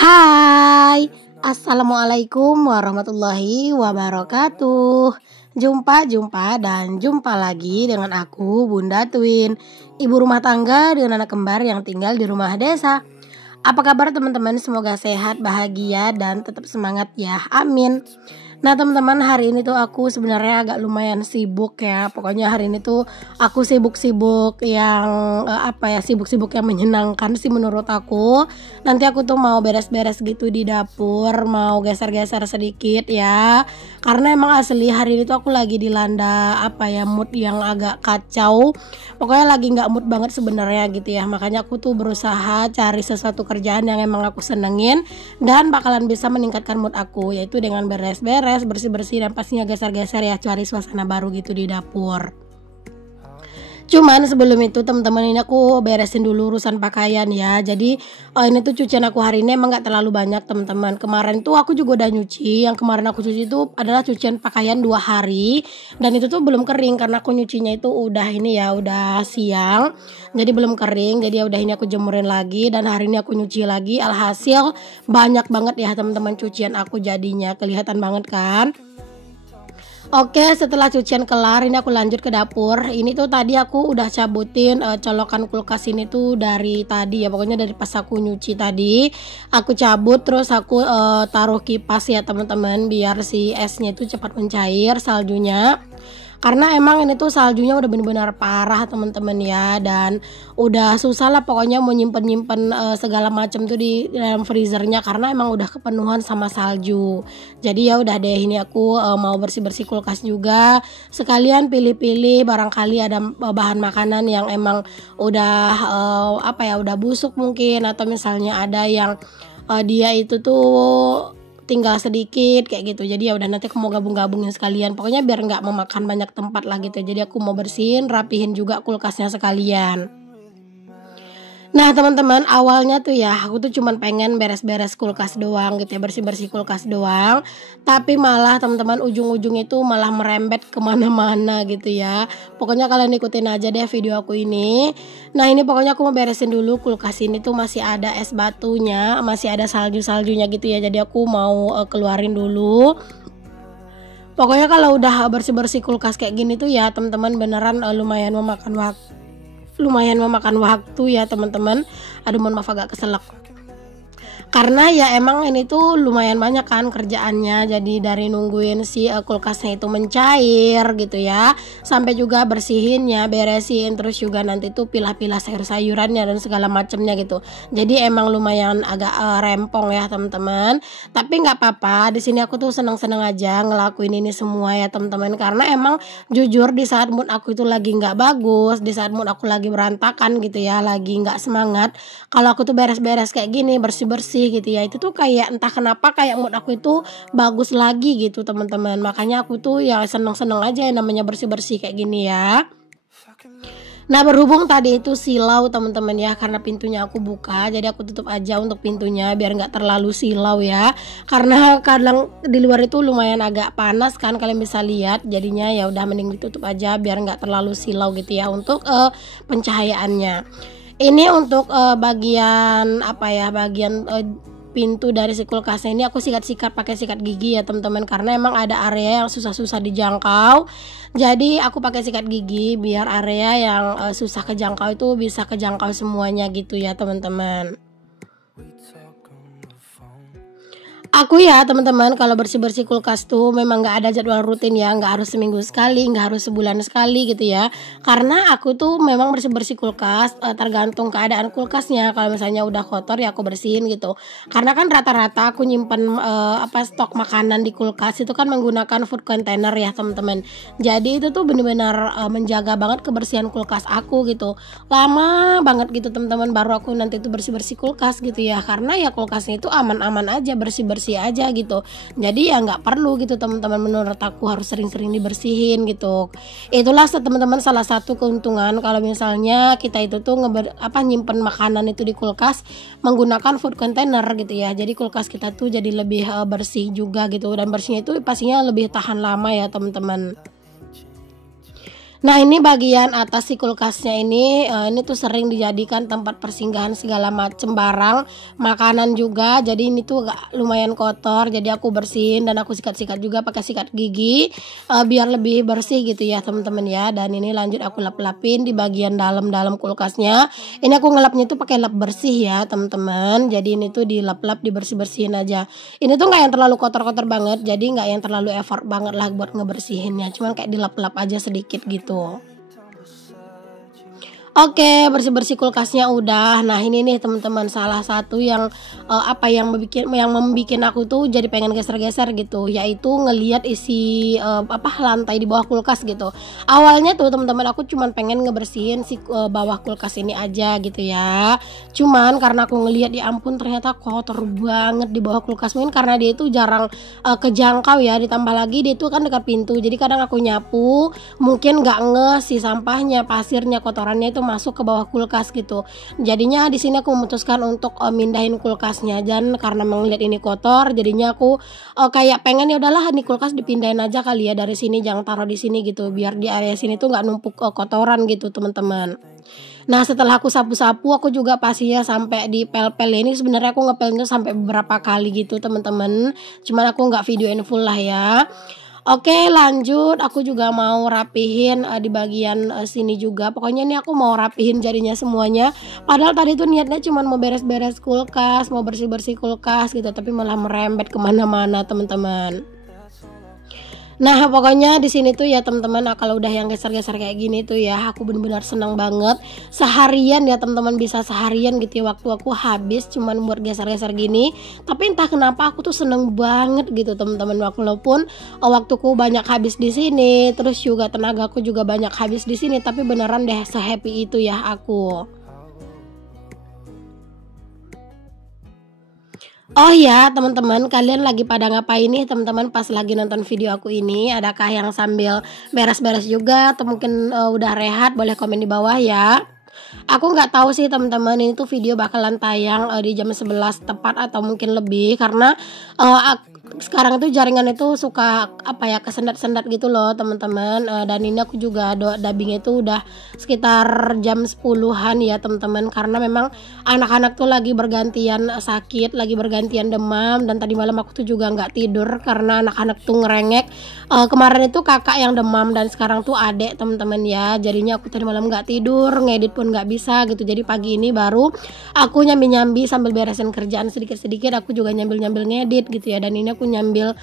Hai, Assalamualaikum warahmatullahi wabarakatuh. Jumpa lagi dengan aku, Bunda Twin, ibu rumah tangga dengan anak kembar yang tinggal di rumah desa. Apa kabar teman-teman? Semoga sehat, bahagia, dan tetap semangat ya, amin. Nah teman-teman, hari ini tuh aku sebenarnya agak lumayan sibuk ya. Pokoknya hari ini tuh aku sibuk-sibuk yang sibuk-sibuk yang menyenangkan sih menurut aku. Nanti aku tuh mau beres-beres gitu di dapur, mau geser-geser sedikit ya. Karena emang asli hari ini tuh aku lagi dilanda mood yang agak kacau. Pokoknya lagi nggak mood banget sebenarnya gitu ya. Makanya aku tuh berusaha cari sesuatu kerjaan yang emang aku senengin dan bakalan bisa meningkatkan mood aku, yaitu dengan beres-beres, bersih-bersih, dan pastinya geser-geser ya, cari suasana baru gitu di dapur. Cuman sebelum itu teman-teman, ini aku beresin dulu urusan pakaian ya. Jadi ini tuh cucian aku hari ini emang gak terlalu banyak teman-teman. Kemarin tuh aku juga udah nyuci. Yang kemarin aku cuci itu adalah cucian pakaian 2 hari. Dan itu tuh belum kering karena aku nyucinya itu udah siang. Jadi belum kering. Jadi ya udah, ini aku jemurin lagi. Dan hari ini aku nyuci lagi. Alhasil banyak banget ya teman-teman cucian aku jadinya. Kelihatan banget kan? Oke, setelah cucian kelar, ini aku lanjut ke dapur. Ini tuh tadi aku udah cabutin colokan kulkas ini tuh dari tadi ya. Pokoknya dari pas aku nyuci tadi, aku cabut terus aku taruh kipas ya teman-teman, biar si esnya itu cepat mencair, saljunya. Karena emang ini tuh saljunya udah bener-bener parah teman-teman ya, dan udah susah lah pokoknya mau nyimpen segala macam tuh di dalam freezernya karena emang udah kepenuhan sama salju. Jadi ya udah deh, ini aku mau bersih-bersih kulkas juga, sekalian pilih-pilih barangkali ada bahan makanan yang emang udah udah busuk mungkin, atau misalnya ada yang dia itu tuh tinggal sedikit kayak gitu. Jadi ya udah, nanti aku mau gabungin sekalian. Pokoknya biar nggak memakan banyak tempat lah gitu. Jadi aku mau bersihin, rapihin juga kulkasnya sekalian. Nah teman-teman, awalnya tuh ya aku tuh cuman pengen beres-beres kulkas doang gitu ya, bersih-bersih kulkas doang. Tapi malah teman-teman, ujung-ujungnya itu malah merembet kemana-mana gitu ya. Pokoknya kalian ikutin aja deh video aku ini. Nah ini pokoknya aku mau beresin dulu kulkas ini tuh, masih ada es batunya, masih ada salju-saljunya gitu ya. Jadi aku mau keluarin dulu. Pokoknya kalau udah bersih-bersih kulkas kayak gini tuh ya teman-teman, beneran lumayan memakan waktu ya teman-teman. Aduh, mohon maaf agak keselak. Karena ya emang ini tuh lumayan banyak kan kerjaannya. Jadi dari nungguin si kulkasnya itu mencair gitu ya, sampai juga bersihinnya, beresin, terus juga nanti tuh pilah-pilah sayur-sayurannya dan segala macamnya gitu. Jadi emang lumayan agak rempong ya teman-teman. Tapi nggak apa-apa, di sini aku tuh seneng-seneng aja ngelakuin ini semua ya teman-teman. Karena emang jujur di saat mood aku itu lagi nggak bagus, di saat mood aku lagi berantakan gitu ya, lagi nggak semangat, kalau aku tuh beres-beres kayak gini, bersih-bersih gitu ya, itu tuh kayak entah kenapa kayak mood aku itu bagus lagi gitu teman-teman. Makanya aku tuh ya seneng-seneng aja yang namanya bersih-bersih kayak gini ya. Nah berhubung tadi itu silau teman-teman ya, karena pintunya aku buka, jadi aku tutup aja untuk pintunya biar nggak terlalu silau ya. Karena kadang di luar itu lumayan agak panas kan, kalian bisa lihat. Jadinya ya udah mending ditutup aja biar nggak terlalu silau gitu ya untuk pencahayaannya. Ini untuk bagian pintu dari si kulkasnya ini aku sikat-sikat pakai sikat gigi ya teman-teman, karena emang ada area yang susah-susah dijangkau. Jadi aku pakai sikat gigi biar area yang susah kejangkau itu bisa kejangkau semuanya gitu ya teman-teman. Aku ya teman-teman, kalau bersih-bersih kulkas tuh memang nggak ada jadwal rutin ya, nggak harus seminggu sekali, nggak harus sebulan sekali gitu ya. Karena aku tuh memang bersih-bersih kulkas tergantung keadaan kulkasnya. Kalau misalnya udah kotor ya aku bersihin gitu. Karena kan rata-rata aku nyimpen stok makanan di kulkas itu kan menggunakan food container ya teman-teman. Jadi itu tuh bener-bener menjaga banget kebersihan kulkas aku gitu. Lama banget gitu teman-teman baru aku nanti tuh bersih-bersih kulkas gitu ya. Karena ya kulkasnya itu aman-aman aja, bersih-bersih aja gitu. Jadi ya nggak perlu gitu teman-teman, menurut aku harus sering-sering dibersihin gitu. Itulah teman-teman salah satu keuntungan kalau misalnya kita itu tuh nyimpen makanan itu di kulkas menggunakan food container gitu ya. Jadi kulkas kita tuh jadi lebih bersih juga gitu, dan bersihnya itu pastinya lebih tahan lama ya teman-teman. Nah ini bagian atas si kulkasnya ini tuh sering dijadikan tempat persinggahan segala macem barang, makanan juga. Jadi ini tuh agak lumayan kotor, jadi aku bersihin dan aku sikat-sikat juga pakai sikat gigi biar lebih bersih gitu ya teman-teman ya. Dan ini lanjut aku lap-lapin di bagian dalam kulkasnya. Ini aku ngelapnya tuh pakai lap bersih ya teman-teman. Jadi ini tuh dilap-lap, dibersih-bersihin aja. Ini tuh nggak yang terlalu kotor-kotor banget, jadi nggak yang terlalu effort banget lah buat ngebersihinnya. Cuman kayak dilap-lap aja sedikit gitu. Oke, bersih-bersih kulkasnya udah. Nah, ini nih teman-teman salah satu yang yang membikin aku tuh jadi pengen geser-geser gitu, yaitu ngelihat isi lantai di bawah kulkas gitu. Awalnya tuh teman-teman aku cuman pengen ngebersihin si bawah kulkas ini aja gitu ya. Cuman karena aku ngelihat ya ampun ternyata kotor banget di bawah kulkas, mungkin karena dia itu jarang kejangkau ya, ditambah lagi dia itu kan dekat pintu. Jadi kadang aku nyapu mungkin nggak si sampahnya, pasirnya, kotorannya itu masuk ke bawah kulkas gitu. Jadinya di sini aku memutuskan untuk mindahin kulkasnya, dan karena melihat ini kotor, jadinya aku kayak pengen ya udahlah ini kulkas dipindahin aja kali ya dari sini, jangan taruh di sini gitu, biar di area sini tuh nggak numpuk kotoran gitu teman-teman. Nah setelah aku sapu-sapu, aku juga pastinya sampai di pel-pel ini. Sebenarnya aku ngepelnya sampai beberapa kali gitu teman-teman, cuman aku nggak videoin full lah ya. Oke lanjut, aku juga mau rapihin di bagian sini juga. Pokoknya ini aku mau rapihin jadinya semuanya. Padahal tadi tuh niatnya cuma mau beres-beres kulkas, mau bersih-bersih kulkas gitu, tapi malah merembet kemana-mana teman-teman. Nah pokoknya di sini tuh ya teman-teman, kalau udah yang geser-geser kayak gini tuh ya aku benar-benar senang banget. Seharian ya teman-teman, bisa seharian gitu ya waktu aku habis cuman buat geser-geser gini. Tapi entah kenapa aku tuh seneng banget gitu teman-teman, walaupun waktuku banyak habis di sini, terus juga tenagaku juga banyak habis di sini, tapi beneran deh sehappy itu ya aku. Oh ya teman-teman, kalian lagi pada ngapain nih teman-teman pas lagi nonton video aku ini? Adakah yang sambil beres-beres juga atau mungkin udah rehat? Boleh komen di bawah ya. Aku nggak tahu sih teman-teman, ini tuh video bakalan tayang di jam 11 tepat atau mungkin lebih, karena sekarang itu jaringan itu suka kesendat-sendat gitu loh teman-teman. Dan ini aku juga dubbingnya itu udah sekitar jam 10-an ya teman-teman, karena memang anak-anak tuh lagi bergantian sakit, lagi bergantian demam, dan tadi malam aku tuh juga nggak tidur karena anak-anak tuh ngerengek. Kemarin itu kakak yang demam dan sekarang tuh adek teman-teman ya, jadinya aku tadi malam nggak tidur, ngedit pun nggak bisa gitu. Jadi pagi ini baru aku nyambi-nyambi sambil beresin kerjaan sedikit-sedikit, aku juga nyambil-nyambil ngedit gitu ya. Dan ini aku nyambil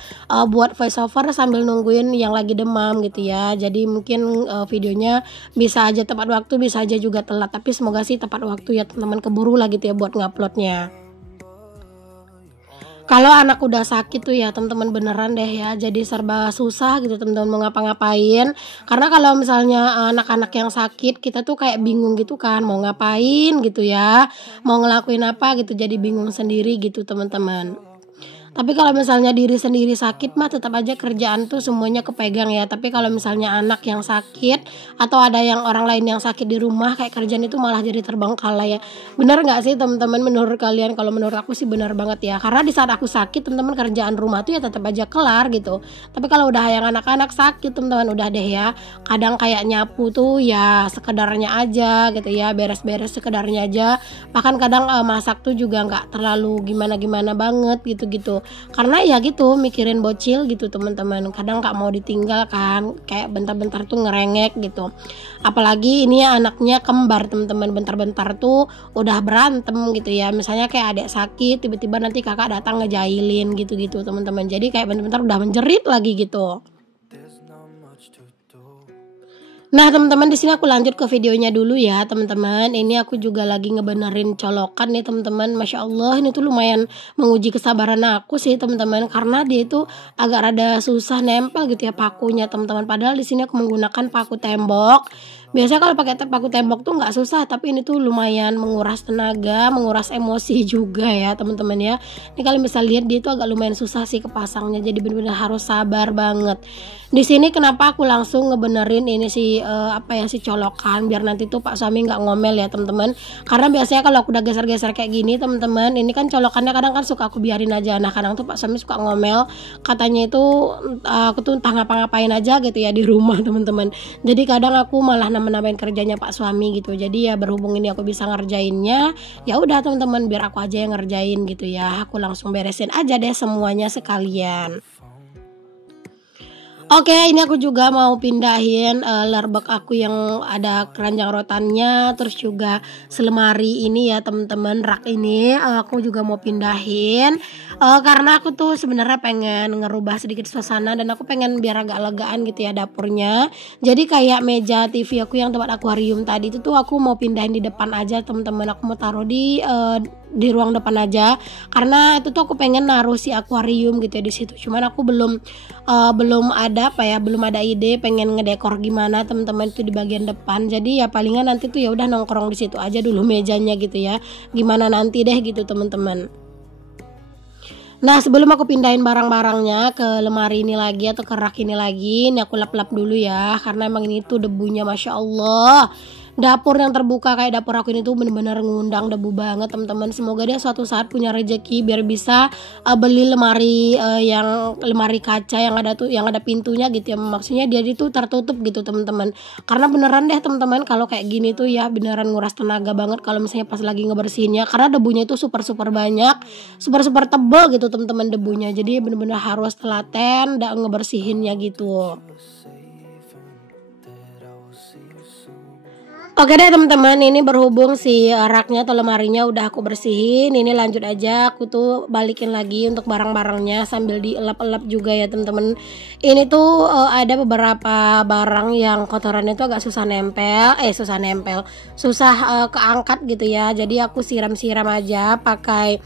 buat voice over sambil nungguin yang lagi demam gitu ya. Jadi mungkin videonya bisa aja tepat waktu, bisa aja juga telat, tapi semoga sih tepat waktu ya teman-teman, keburu lah gitu ya buat nguploadnya. Kalau anak udah sakit tuh ya teman-teman beneran deh ya, jadi serba susah gitu teman-teman mau ngapa-ngapain. Karena kalau misalnya anak-anak yang sakit, kita tuh kayak bingung gitu kan mau ngapain gitu ya, mau ngelakuin apa gitu, jadi bingung sendiri gitu teman-teman. Tapi kalau misalnya diri sendiri sakit mah tetap aja kerjaan tuh semuanya kepegang ya. Tapi kalau misalnya anak yang sakit atau ada yang orang lain yang sakit di rumah, kayak kerjaan itu malah jadi terbengkalai ya. Bener nggak sih teman-teman menurut kalian? Kalau menurut aku sih bener banget ya. Karena di saat aku sakit teman-teman, kerjaan rumah tuh ya tetap aja kelar gitu. Tapi kalau udah yang anak-anak sakit teman-teman, udah deh ya. Kadang kayak nyapu tuh ya sekedarnya aja gitu ya, beres-beres sekedarnya aja. Bahkan kadang masak tuh juga nggak terlalu gimana-gimana banget gitu-gitu. Karena ya gitu mikirin bocil gitu teman-teman, kadang gak mau ditinggal kan, kayak bentar-bentar tuh ngerengek gitu. Apalagi ini ya anaknya kembar teman-teman, bentar-bentar tuh udah berantem gitu ya. Misalnya kayak adik sakit, tiba-tiba nanti kakak datang ngejailin gitu-gitu teman-teman, jadi kayak bentar-bentar udah menjerit lagi gitu. Nah teman-teman, di sini aku lanjut ke videonya dulu ya teman-teman. Ini aku juga lagi ngebenerin colokan nih teman-teman. Masya Allah ini tuh lumayan menguji kesabaran aku sih teman-teman, karena dia itu agak rada susah nempel gitu ya pakunya teman-teman. Padahal di sini aku menggunakan paku tembok. Biasanya kalau pakai paku tembok tuh nggak susah, tapi ini tuh lumayan menguras tenaga, menguras emosi juga ya teman-teman ya. Ini kalian bisa lihat dia tuh agak lumayan susah sih kepasangnya, jadi benar-benar harus sabar banget. Di sini kenapa aku langsung ngebenerin ini si si colokan, biar nanti tuh Pak suami nggak ngomel ya teman-teman. Karena biasanya kalau aku udah geser-geser kayak gini teman-teman, ini kan colokannya kadang kan suka aku biarin aja. Nah kadang tuh Pak suami suka ngomel, katanya itu aku tuh entah ngapa-ngapain aja gitu ya di rumah teman-teman. Jadi kadang aku malah nambah-nambahin kerjanya Pak suami gitu. Jadi ya berhubung ini aku bisa ngerjainnya, ya udah teman-teman, biar aku aja yang ngerjain gitu ya. Aku langsung beresin aja deh semuanya sekalian. Oke, ini aku juga mau pindahin larbek aku yang ada keranjang rotannya, terus juga selemari ini ya teman-teman, rak ini aku juga mau pindahin karena aku tuh sebenarnya pengen ngerubah sedikit suasana, dan aku pengen biar agak legaan gitu ya dapurnya. Jadi kayak meja TV aku yang tempat akuarium tadi itu tuh aku mau pindahin di depan aja teman-teman. Aku mau taruh di ruang depan aja, karena itu tuh aku pengen naruh si akuarium gitu ya di situ. Cuman aku belum ada ide pengen ngedekor gimana teman-teman itu di bagian depan. Jadi ya palingan nanti tuh ya udah nongkrong di situ aja dulu mejanya gitu ya. Gimana nanti deh gitu teman-teman. Nah sebelum aku pindahin barang-barangnya ke lemari ini lagi atau ke rak ini lagi, ini aku lap-lap dulu ya, karena emang ini tuh debunya Masya Allah. Dapur yang terbuka kayak dapur aku ini tuh bener-bener ngundang debu banget teman-teman. Semoga dia suatu saat punya rezeki biar bisa beli lemari yang lemari kaca yang ada pintunya gitu ya. Maksudnya dia itu tertutup gitu teman-teman. Karena beneran deh teman-teman, kalau kayak gini tuh ya beneran nguras tenaga banget kalau misalnya pas lagi ngebersihinnya, karena debunya itu super banyak, super tebal gitu teman-teman debunya. Jadi bener-bener harus telaten dan ngebersihinnya gitu. Oke deh teman-teman, ini berhubung si raknya atau lemarinya udah aku bersihin, ini lanjut aja aku tuh balikin lagi untuk barang-barangnya sambil dielap-elap juga ya teman-teman. Ini tuh ada beberapa barang yang kotorannya tuh agak susah keangkat gitu ya. Jadi aku siram-siram aja pakai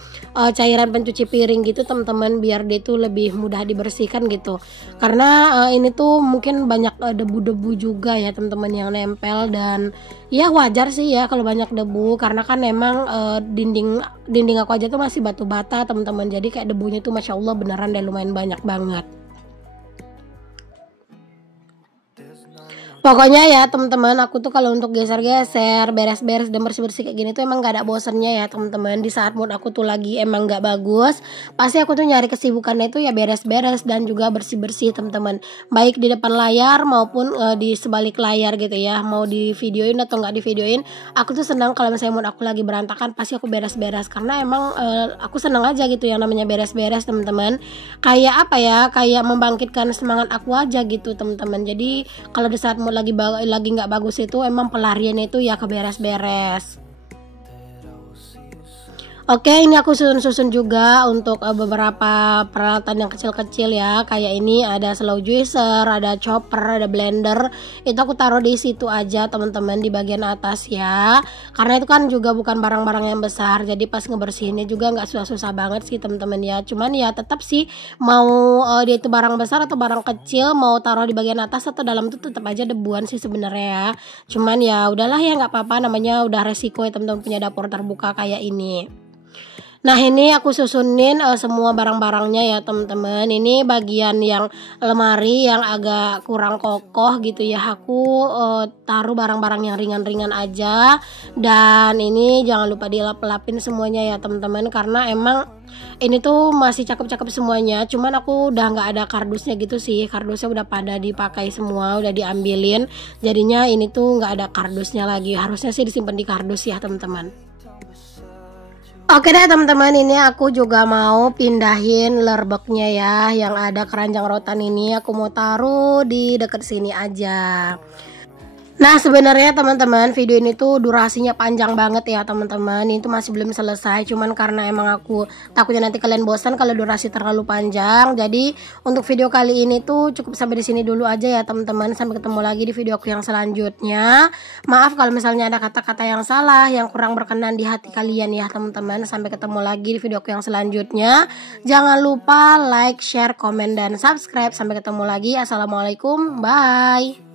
cairan pencuci piring gitu teman-teman, biar dia tuh lebih mudah dibersihkan gitu. Karena ini tuh mungkin banyak debu-debu juga ya teman-teman yang nempel, dan ya wajar sih ya kalau banyak debu, karena kan memang dinding aku aja tuh masih batu bata teman-teman. Jadi kayak debunya tuh Masya Allah beneran deh lumayan banyak banget. Pokoknya ya teman-teman, aku tuh kalau untuk geser-geser, beres-beres dan bersih-bersih kayak gini tuh emang gak ada bosennya ya teman-teman. Di saat mood aku tuh lagi emang gak bagus, pasti aku tuh nyari kesibukannya itu ya beres-beres dan juga bersih-bersih teman-teman. Baik di depan layar maupun di sebalik layar gitu ya. Mau di videoin atau gak di videoin, aku tuh senang kalau misalnya mood aku lagi berantakan, pasti aku beres-beres. Karena emang aku senang aja gitu yang namanya beres-beres teman-teman. Kayak kayak membangkitkan semangat aku aja gitu teman-teman. Jadi kalau di saat mood lagi nggak bagus itu emang pelariannya itu ya ke beres-beres. Oke, ini aku susun juga untuk beberapa peralatan yang kecil-kecil ya. Kayak ini ada slow juicer, ada chopper, ada blender. Itu aku taruh di situ aja teman-teman, di bagian atas ya. Karena itu kan juga bukan barang-barang yang besar. Jadi pas ngebersihinnya juga nggak susah-susah banget sih teman-teman ya. Cuman ya tetap sih mau dia itu barang besar atau barang kecil, mau taruh di bagian atas atau dalam itu tetap aja debuan sih sebenarnya ya. Cuman ya udahlah ya nggak apa-apa, namanya udah resiko ya teman-teman punya dapur terbuka kayak ini. Nah ini aku susunin semua barang-barangnya ya teman-teman. Ini bagian yang lemari yang agak kurang kokoh gitu ya. Aku taruh barang-barang yang ringan-ringan aja. Dan ini jangan lupa dilap-lapin semuanya ya teman-teman, karena emang ini tuh masih cakep-cakep semuanya. Cuman aku udah nggak ada kardusnya gitu sih. Kardusnya udah pada dipakai semua, udah diambilin. Jadinya ini tuh nggak ada kardusnya lagi. Harusnya sih disimpan di kardus ya teman-teman. Oke deh teman-teman, ini aku juga mau pindahin lerbeknya ya, yang ada keranjang rotan ini aku mau taruh di deket sini aja. Nah sebenarnya teman-teman, video ini tuh durasinya panjang banget ya teman-teman. Ini tuh masih belum selesai, cuman karena emang aku takutnya nanti kalian bosan kalau durasi terlalu panjang. Jadi untuk video kali ini tuh cukup sampai di sini dulu aja ya teman-teman. Sampai ketemu lagi di video aku yang selanjutnya. Maaf kalau misalnya ada kata-kata yang salah, yang kurang berkenan di hati kalian ya teman-teman. Sampai ketemu lagi di video aku yang selanjutnya. Jangan lupa like, share, komen, dan subscribe. Sampai ketemu lagi. Assalamualaikum, bye.